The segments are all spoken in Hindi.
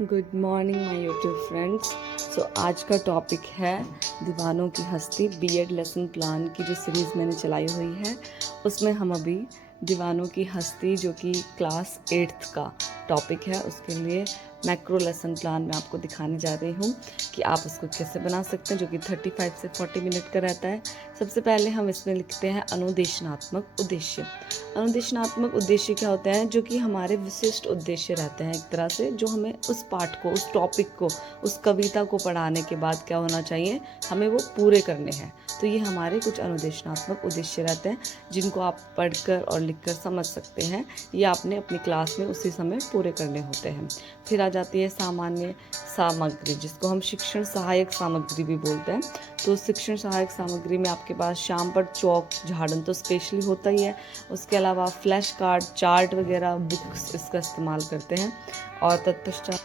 Good morning my YouTube friends. आज का टॉपिक है दीवानों की हस्ती। बीएड लेसन प्लान की जो सीरीज़ मैंने चलाई हुई है उसमें हम अभी दीवानों की हस्ती जो कि क्लास 8th का टॉपिक है उसके लिए मैक्रो लेसन प्लान मैं आपको दिखाने जा रही हूँ कि आप उसको कैसे बना सकते हैं, जो कि 35 से 40 मिनट का रहता है। सबसे पहले हम इसमें लिखते हैं अनुदेशनात्मक उद्देश्य। अनुदेशनात्मक उद्देश्य क्या होते हैं? जो कि हमारे विशिष्ट उद्देश्य रहते हैं, एक तरह से जो हमें उस पाठ को, उस टॉपिक को, उस कविता को पढ़ाने के बाद क्या होना चाहिए, हमें वो पूरे करने हैं। तो ये हमारे कुछ अनुदेशनात्मक उद्देश्य रहते हैं जिनको आप पढ़कर और लिखकर समझ सकते हैं। ये आपने अपनी क्लास में उसी समय पूरे करने होते हैं। फिर आ जाती है सामान्य सामग्री, जिसको हम शिक्षण सहायक सामग्री भी बोलते हैं। तो शिक्षण सहायक सामग्री में आपके पास शाम पर चौक झाड़न तो स्पेशली होता ही है। उसके अलावा फ्लैश कार्ड, चार्ट वगैरह बुक्स इसका इस्तेमाल करते हैं। और तत्पश्चात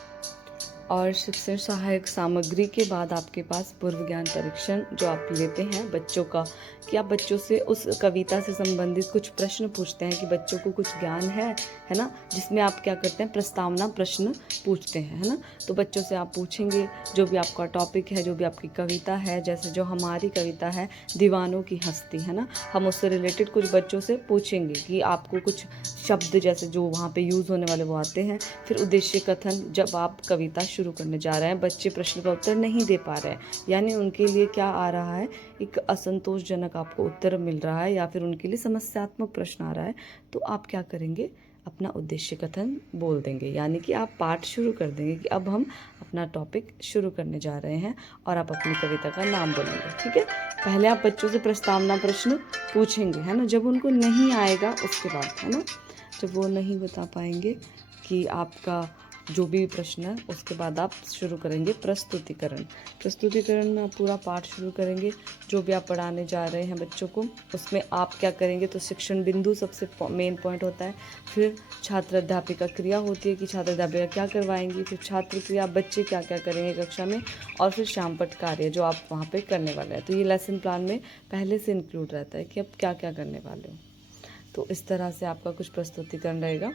और शिक्षण सहायक सामग्री के बाद आपके पास पूर्व ज्ञान परीक्षण जो आप लेते हैं बच्चों का, कि आप बच्चों से उस कविता से संबंधित कुछ प्रश्न पूछते हैं कि बच्चों को कुछ ज्ञान है ना, जिसमें आप क्या करते हैं, प्रस्तावना प्रश्न पूछते हैं, है ना। तो बच्चों से आप पूछेंगे जो भी आपका टॉपिक है, जो भी आपकी कविता है, जैसे जो हमारी कविता है दीवानों की हस्ती, है ना, हम उससे रिलेटेड कुछ बच्चों से पूछेंगे कि आपको कुछ शब्द जैसे जो वहाँ पे यूज़ होने वाले वो आते हैं। फिर उद्देश्य कथन, जब आप कविता शुरू करने जा रहे हैं, बच्चे प्रश्न का उत्तर नहीं दे पा रहे हैं, यानी उनके लिए क्या आ रहा है, एक असंतोषजनक आपको उत्तर मिल रहा है या फिर उनके लिए समस्यात्मक प्रश्न आ रहा है, तो आप क्या करेंगे, अपना उद्देश्य कथन बोल देंगे, यानी कि आप पाठ शुरू कर देंगे कि अब हम अपना टॉपिक शुरू करने जा रहे हैं और आप अपनी कविता का नाम बोलेंगे। ठीक है, पहले आप बच्चों से प्रस्तावना प्रश्न पूछेंगे, है ना। जब उनको नहीं आएगा उसके बाद, है ना, जब वो नहीं बता पाएंगे कि आपका जो भी प्रश्न है, उसके बाद आप शुरू करेंगे प्रस्तुतिकरण। प्रस्तुतिकरण में आप पूरा पाठ शुरू करेंगे जो भी आप पढ़ाने जा रहे हैं बच्चों को। उसमें आप क्या करेंगे, तो शिक्षण बिंदु सबसे मेन पॉइंट होता है। फिर छात्र अध्यापिका क्रिया होती है कि छात्र अध्यापिका क्या करवाएंगी। फिर छात्र क्रिया, बच्चे क्या क्या करेंगे कक्षा में। और फिर शाम पट कार्य जो आप वहाँ पे करने वाले हैं। तो ये लेसन प्लान में पहले से इंक्लूड रहता है कि आप क्या क्या करने वाले हो। तो इस तरह से आपका कुछ प्रस्तुतिकरण रहेगा।